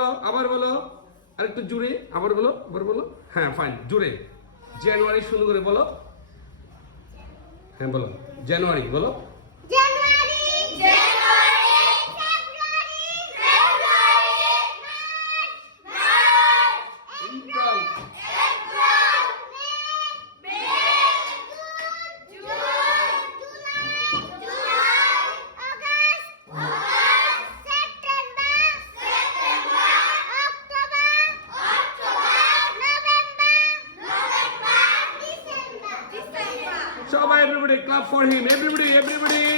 বলো, আবার বলো, আর একটু জোরে, আবার বলো, আবার বলো। হ্যাঁ ফাইন, জোরে। জানুয়ারি শুরু করে বলো। হ্যাঁ বলো, জানুয়ারি বলো। January, January, February, February, March, April, April, May, June, July, July, August, August, September, September, October, October, November, November, December, December. সবাই everybody clap for him, everybody, everybody.